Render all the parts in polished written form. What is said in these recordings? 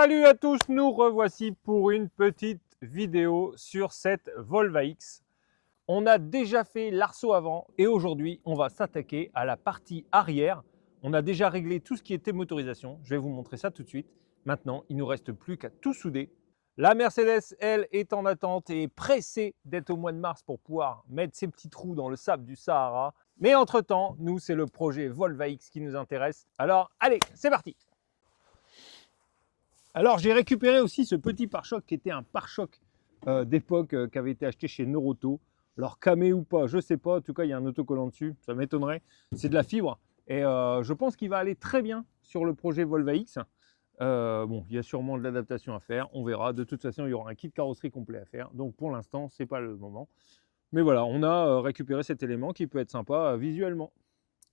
Salut à tous, nous revoici pour une petite vidéo sur cette Volva X. On a déjà fait l'arceau avant et aujourd'hui on va s'attaquer à la partie arrière. On a déjà réglé tout ce qui était motorisation, je vais vous montrer ça tout de suite. Maintenant il ne nous reste plus qu'à tout souder. La Mercedes, elle, est en attente et est pressée d'être au mois de mars pour pouvoir mettre ses petits trous dans le sable du Sahara. Mais entre-temps, nous, c'est le projet Volva X qui nous intéresse. Alors, allez, c'est parti! Alors, j'ai récupéré aussi ce petit pare-choc qui était un pare-choc d'époque qui avait été acheté chez Noroto. Alors, camé ou pas, je ne sais pas. En tout cas, il y a un autocollant dessus, ça m'étonnerait. C'est de la fibre et je pense qu'il va aller très bien sur le projet Volva X. Bon, il y a sûrement de l'adaptation à faire, on verra. De toute façon, il y aura un kit carrosserie complet à faire. Donc, pour l'instant, ce n'est pas le moment. Mais voilà, on a récupéré cet élément qui peut être sympa visuellement.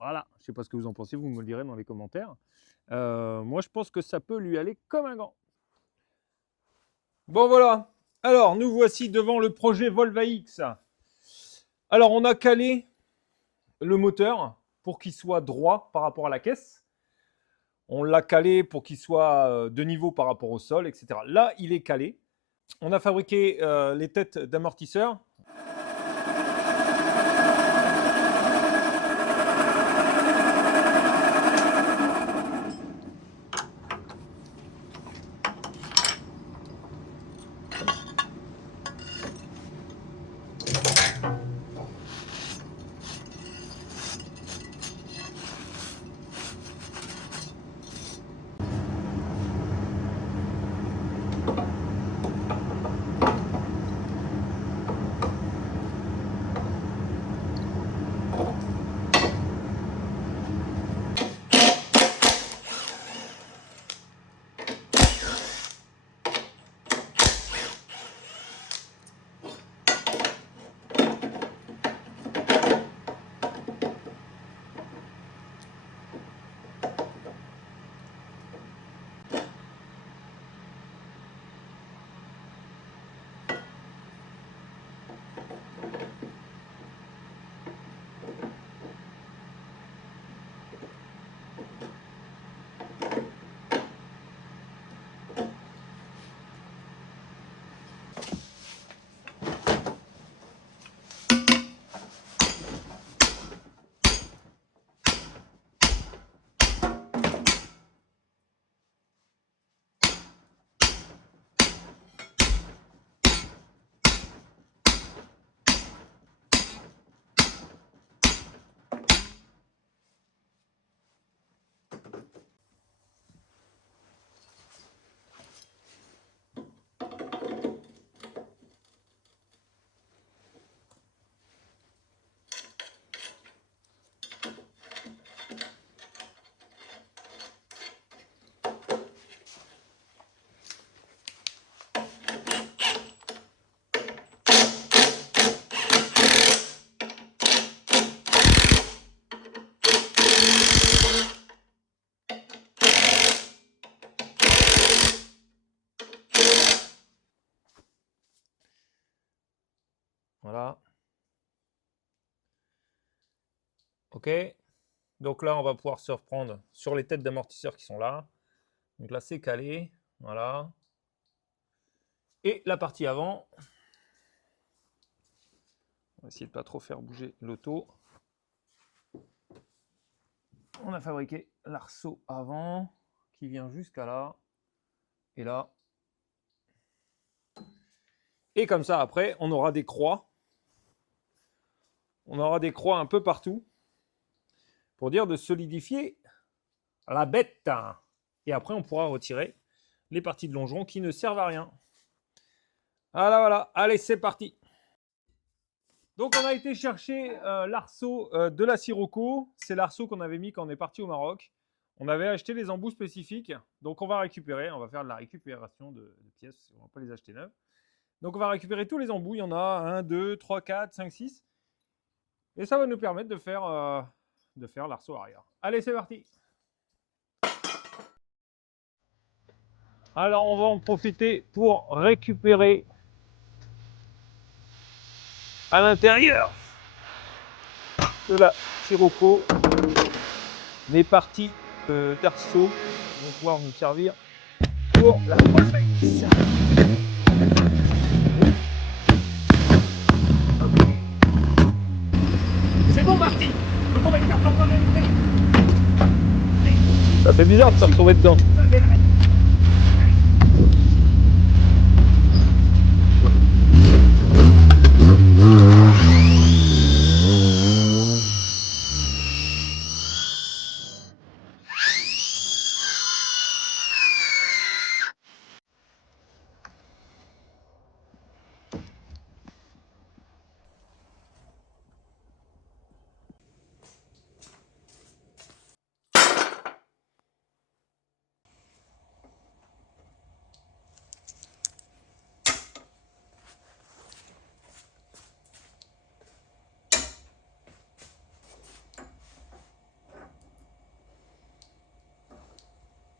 Voilà, je ne sais pas ce que vous en pensez, vous me le direz dans les commentaires. Moi, je pense que ça peut lui aller comme un gant. Bon, voilà. Alors, nous voici devant le projet Volva X. Alors, on a calé le moteur pour qu'il soit droit par rapport à la caisse. On l'a calé pour qu'il soit de niveau par rapport au sol, etc. Là, il est calé. On a fabriqué les têtes d'amortisseurs. Voilà. OK. Donc là, on va pouvoir se reprendre sur les têtes d'amortisseurs qui sont là. Donc là, c'est calé. Voilà. Et la partie avant. On va essayer de ne pas trop faire bouger l'auto. On a fabriqué l'arceau avant qui vient jusqu'à là. Et là. Et comme ça, après, on aura des croix. On aura des croix un peu partout pour dire de solidifier la bête. Et après, on pourra retirer les parties de longeron qui ne servent à rien. Voilà, voilà. Allez, c'est parti. Donc, on a été chercher l'arceau de la Sirocco. C'est l'arceau qu'on avait mis quand on est parti au Maroc. On avait acheté les embouts spécifiques. Donc, on va récupérer. On va faire de la récupération de pièces. On ne va pas les acheter neuves. Donc, on va récupérer tous les embouts. Il y en a 1, 2, 3, 4, 5, 6. Et ça va nous permettre de faire l'arceau arrière. Allez, c'est parti. Alors, on va en profiter pour récupérer à l'intérieur de la Sirocco les parties d'arceau vont pouvoir nous servir pour pour la remise. C'est bon, Marty. Ça fait bizarre de se retrouver dedans.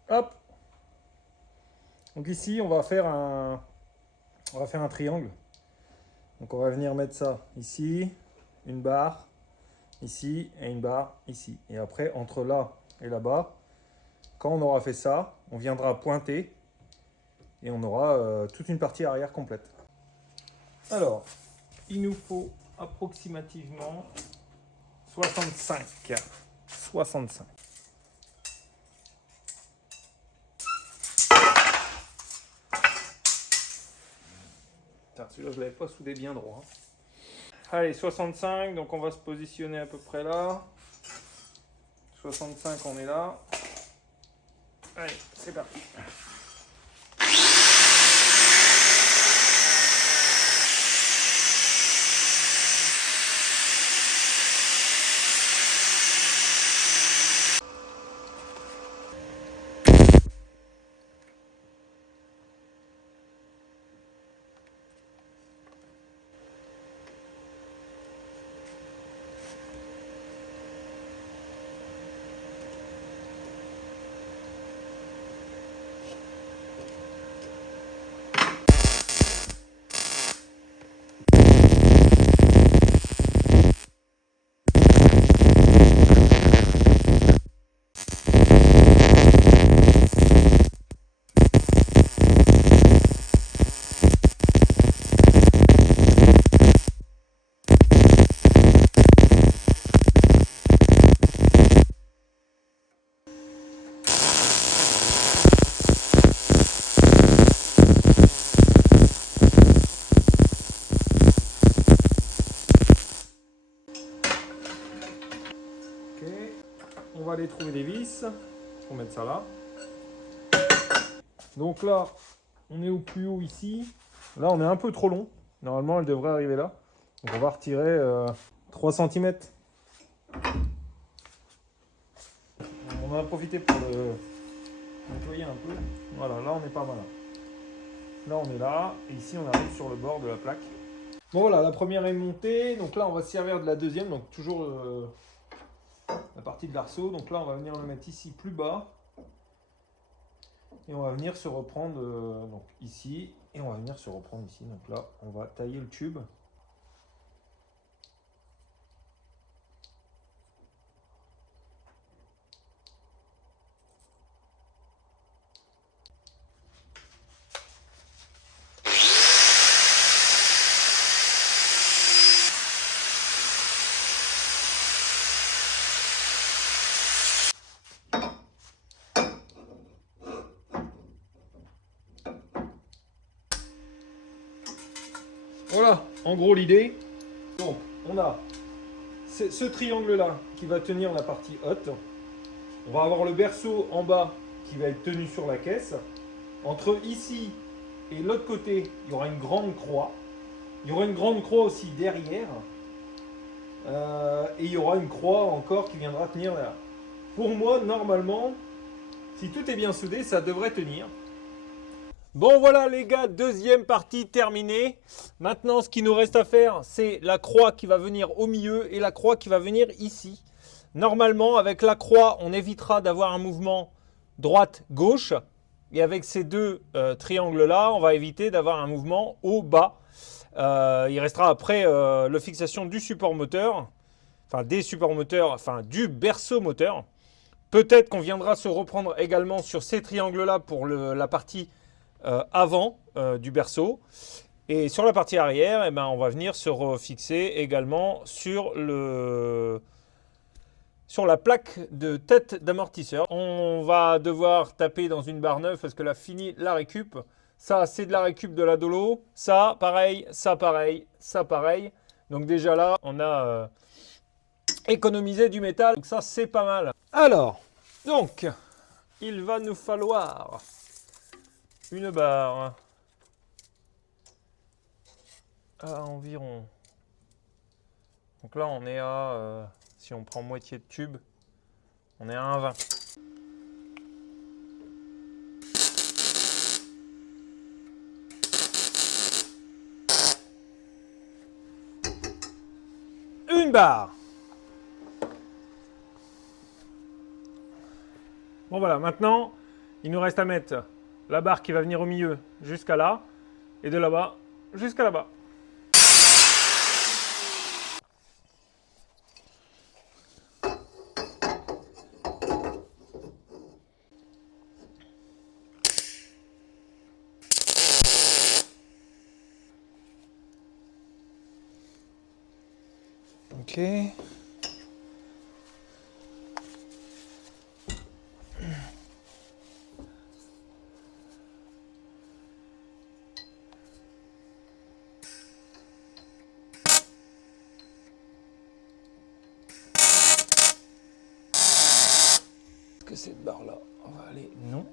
Hop. Donc ici, on va faire un triangle. Donc on va venir mettre ça ici, une barre ici et une barre ici. Et après, entre là et là-bas, quand on aura fait ça, on viendra pointer et on aura toute une partie arrière complète. Alors, il nous faut approximativement 65. 65. Celui-là, je ne l'avais pas soudé bien droit. Allez, 65, donc on va se positionner à peu près là. 65, on est là. Allez, c'est parti. On va aller trouver des vis. On va mettre ça là. Donc là, on est au plus haut ici. Là, on est un peu trop long. Normalement, elle devrait arriver là. Donc on va retirer 3 cm. On en a profité pour le nettoyer un peu. Voilà, là on est pas mal. Là on est là. Et ici on arrive sur le bord de la plaque. Bon voilà, la première est montée. Donc là on va se servir de la deuxième. Donc toujours la partie de l'arceau. Donc là on va venir le mettre ici plus bas. Et on va venir se reprendre donc ici. Et on va venir se reprendre ici. Donc là on va tailler le tube. Voilà, en gros l'idée. Donc, on a ce triangle-là qui va tenir la partie haute. On va avoir le berceau en bas qui va être tenu sur la caisse. Entre ici et l'autre côté, il y aura une grande croix. Il y aura une grande croix aussi derrière. Et il y aura une croix encore qui viendra tenir là. Pour moi, normalement, si tout est bien soudé, ça devrait tenir. Bon voilà les gars, deuxième partie terminée. Maintenant ce qui nous reste à faire, c'est la croix qui va venir au milieu et la croix qui va venir ici. Normalement avec la croix, on évitera d'avoir un mouvement droite-gauche. Et avec ces deux triangles là, on va éviter d'avoir un mouvement haut-bas. Il restera après la fixation du support moteur, enfin des supports moteurs, enfin du berceau moteur. Peut-être qu'on viendra se reprendre également sur ces triangles-là pour la partie avant du berceau. Et sur la partie arrière, eh ben, on va venir se refixer également sur la plaque de tête d'amortisseur. On va devoir taper dans une barre neuve parce que là, fini la récup. Ça, c'est de la récup de la dolo. Ça, pareil, ça, pareil, ça, pareil. Donc déjà là, on a économisé du métal. Donc ça, c'est pas mal. Alors, donc, il va nous falloir une barre à environ. Donc là, on est à, si on prend moitié de tube, on est à 1,20. Une barre. Bon voilà, maintenant, il nous reste à mettre la barre qui va venir au milieu jusqu'à là, et de là-bas jusqu'à là-bas. Ok. Est-ce que cette barre-là, on va aller... Non.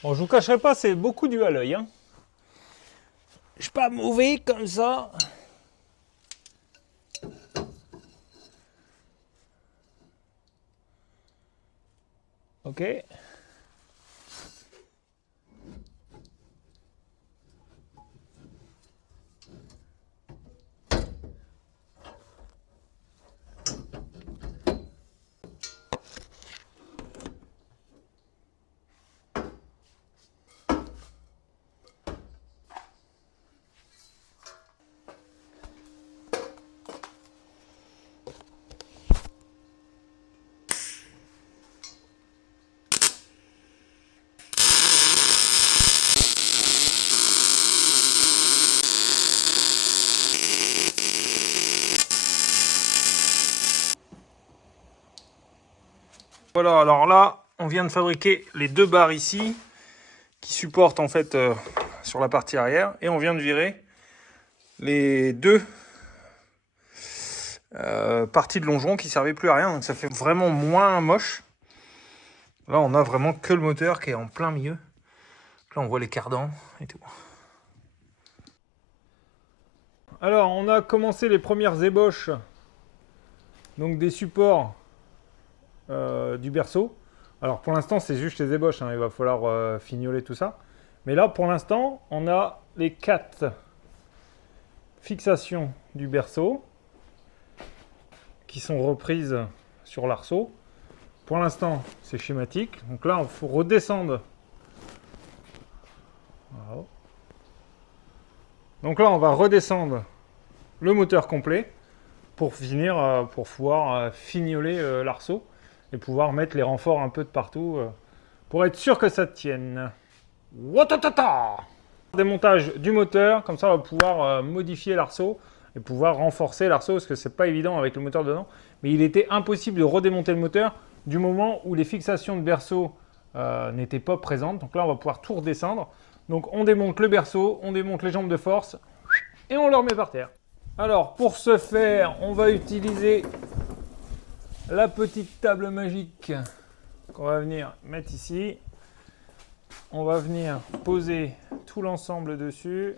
Bon, je vous cacherai pas, c'est beaucoup dû à l'œil. Hein. Je suis pas mauvais comme ça. Ok. Voilà, alors là, on vient de fabriquer les deux barres ici qui supportent en fait sur la partie arrière et on vient de virer les deux parties de longeron qui servaient plus à rien, donc ça fait vraiment moins moche. Là, on a vraiment que le moteur qui est en plein milieu. Là, on voit les cardans et tout. Alors, on a commencé les premières ébauches donc des supports du berceau. Alors pour l'instant c'est juste les ébauches, hein. Il va falloir fignoler tout ça. Mais là pour l'instant on a les 4 fixations du berceau qui sont reprises sur l'arceau. Pour l'instant c'est schématique. Donc là il faut redescendre. Voilà. Donc là on va redescendre le moteur complet pour finir, pour pouvoir fignoler l'arceau. Et pouvoir mettre les renforts un peu de partout pour être sûr que ça tienne. Watatata! Démontage du moteur, comme ça on va pouvoir modifier l'arceau et pouvoir renforcer l'arceau parce que c'est pas évident avec le moteur dedans. Mais il était impossible de redémonter le moteur du moment où les fixations de berceau n'étaient pas présentes. Donc là on va pouvoir tout redescendre. Donc on démonte le berceau, on démonte les jambes de force et on le remet par terre. Alors pour ce faire, on va utiliser la petite table magique qu'on va venir mettre ici. On va venir poser tout l'ensemble dessus.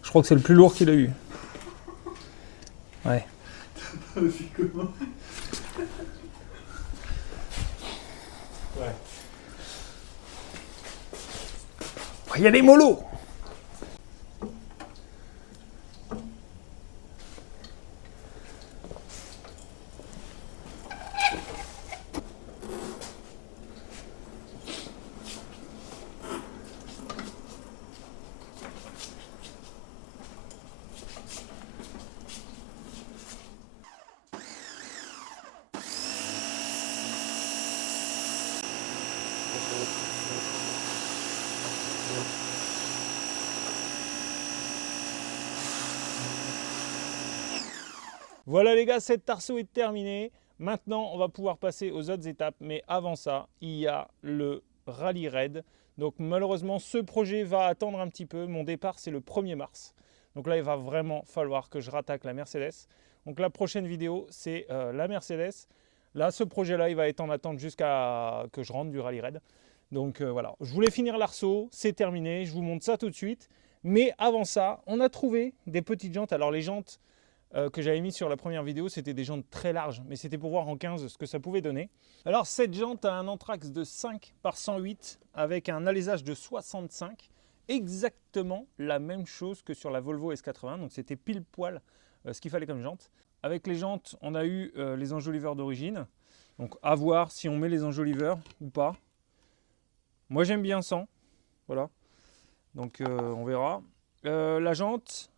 Je crois que c'est le plus lourd qu'il a eu. Ouais. Ouais. Il y a des molos. Voilà les gars, cette Tarso est terminée. Maintenant, on va pouvoir passer aux autres étapes. Mais avant ça, il y a le Rallye Raid. Donc malheureusement, ce projet va attendre un petit peu. Mon départ, c'est le 1er mars. Donc là, il va vraiment falloir que je rattaque la Mercedes. Donc la prochaine vidéo, c'est la Mercedes. Là, ce projet-là, il va être en attente jusqu'à que je rentre du Rallye Raid. Donc voilà, je voulais finir l'arceau, c'est terminé. Je vous montre ça tout de suite. Mais avant ça, on a trouvé des petites jantes. Alors les jantes que j'avais mis sur la première vidéo, c'était des jantes très larges, mais c'était pour voir en 15 ce que ça pouvait donner. Alors cette jante a un anthrax de 5 par 108 avec un alésage de 65, exactement la même chose que sur la Volvo S80, donc c'était pile poil ce qu'il fallait comme jante. Avec les jantes, on a eu les enjoliveurs d'origine, donc à voir si on met les enjoliveurs ou pas. Moi j'aime bien sans, voilà, donc on verra. La jante,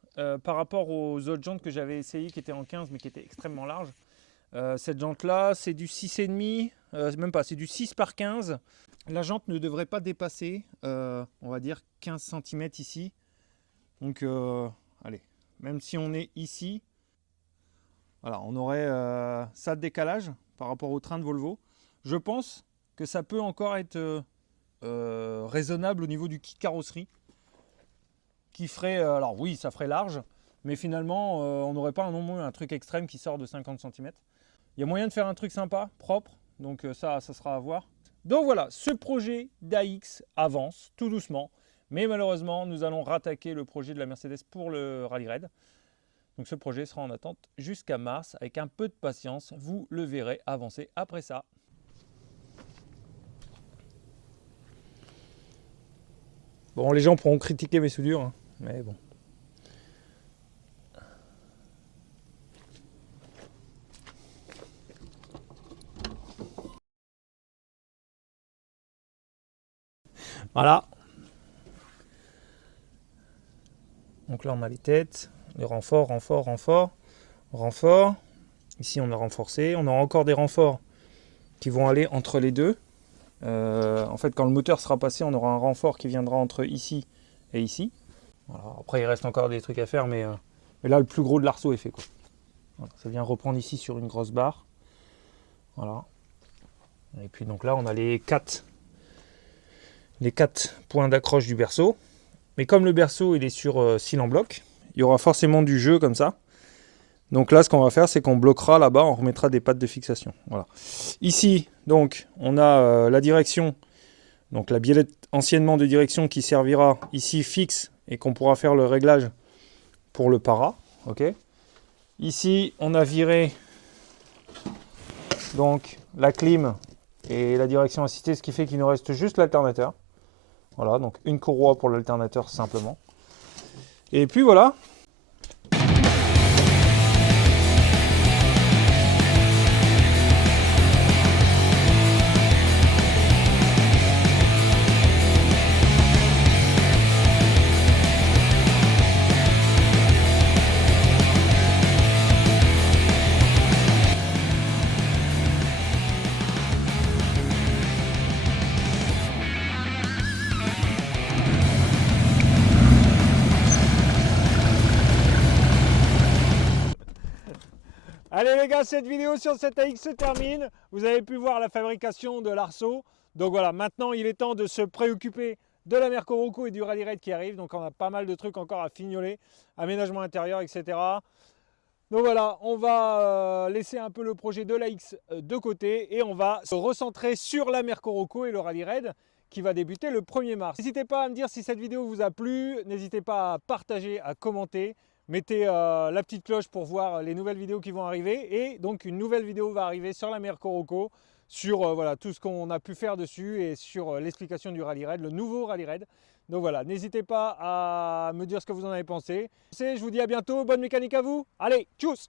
par rapport aux autres jantes que j'avais essayé qui étaient en 15 mais qui étaient extrêmement larges, cette jante là c'est du 6,5, même pas, c'est du 6 par 15. La jante ne devrait pas dépasser on va dire 15 cm ici, donc allez, même si on est ici, voilà, on aurait ça de décalage par rapport au train de Volvo. Je pense que ça peut encore être raisonnable au niveau du kit carrosserie, qui ferait, alors oui, ça ferait large, mais finalement, on n'aurait pas un truc extrême qui sort de 50 cm. Il y a moyen de faire un truc sympa, propre, donc ça sera à voir. Donc voilà, ce projet d'AX avance tout doucement, mais malheureusement, nous allons rattaquer le projet de la Mercedes pour le Rallye Raid. Donc ce projet sera en attente jusqu'à mars, avec un peu de patience, vous le verrez avancer après ça. Bon, les gens pourront critiquer mes soudures, hein, mais bon. Voilà. Donc là, on a les têtes, les renforts, renforts. Ici, on a renforcé. On aura encore des renforts qui vont aller entre les deux. En fait, quand le moteur sera passé, on aura un renfort qui viendra entre ici et ici. Voilà. Après, il reste encore des trucs à faire, mais là, le plus gros de l'arceau est fait, quoi. Voilà. Ça vient reprendre ici sur une grosse barre. Voilà. Et puis donc là, on a les quatre points d'accroche du berceau. Mais comme le berceau il est sur cyle en bloc, il y aura forcément du jeu comme ça. Donc là, ce qu'on va faire, c'est qu'on bloquera là-bas, on remettra des pattes de fixation. Voilà. Ici, donc, on a la direction, donc la biellette anciennement de direction qui servira ici fixe et qu'on pourra faire le réglage pour le para. Okay. Ici, on a viré donc la clim et la direction assistée, ce qui fait qu'il nous reste juste l'alternateur. Voilà, donc une courroie pour l'alternateur simplement. Et puis voilà. Allez les gars, cette vidéo sur cette AX se termine. Vous avez pu voir la fabrication de l'arceau. Donc voilà, maintenant il est temps de se préoccuper de la Mirko Rocco et du Rally Raid qui arrive. Donc on a pas mal de trucs encore à fignoler, aménagement intérieur, etc. Donc voilà, on va laisser un peu le projet de l'AX de côté et on va se recentrer sur la Mirko Rocco et le Rally Raid qui va débuter le 1er mars. N'hésitez pas à me dire si cette vidéo vous a plu, n'hésitez pas à partager, à commenter. Mettez la petite cloche pour voir les nouvelles vidéos qui vont arriver. Et donc une nouvelle vidéo va arriver sur la Mirko Rocco, sur voilà, tout ce qu'on a pu faire dessus et sur l'explication du Rally Raid, le nouveau Rally Raid. Donc voilà, n'hésitez pas à me dire ce que vous en avez pensé. Je vous dis à bientôt, bonne mécanique à vous. Allez, tchuss!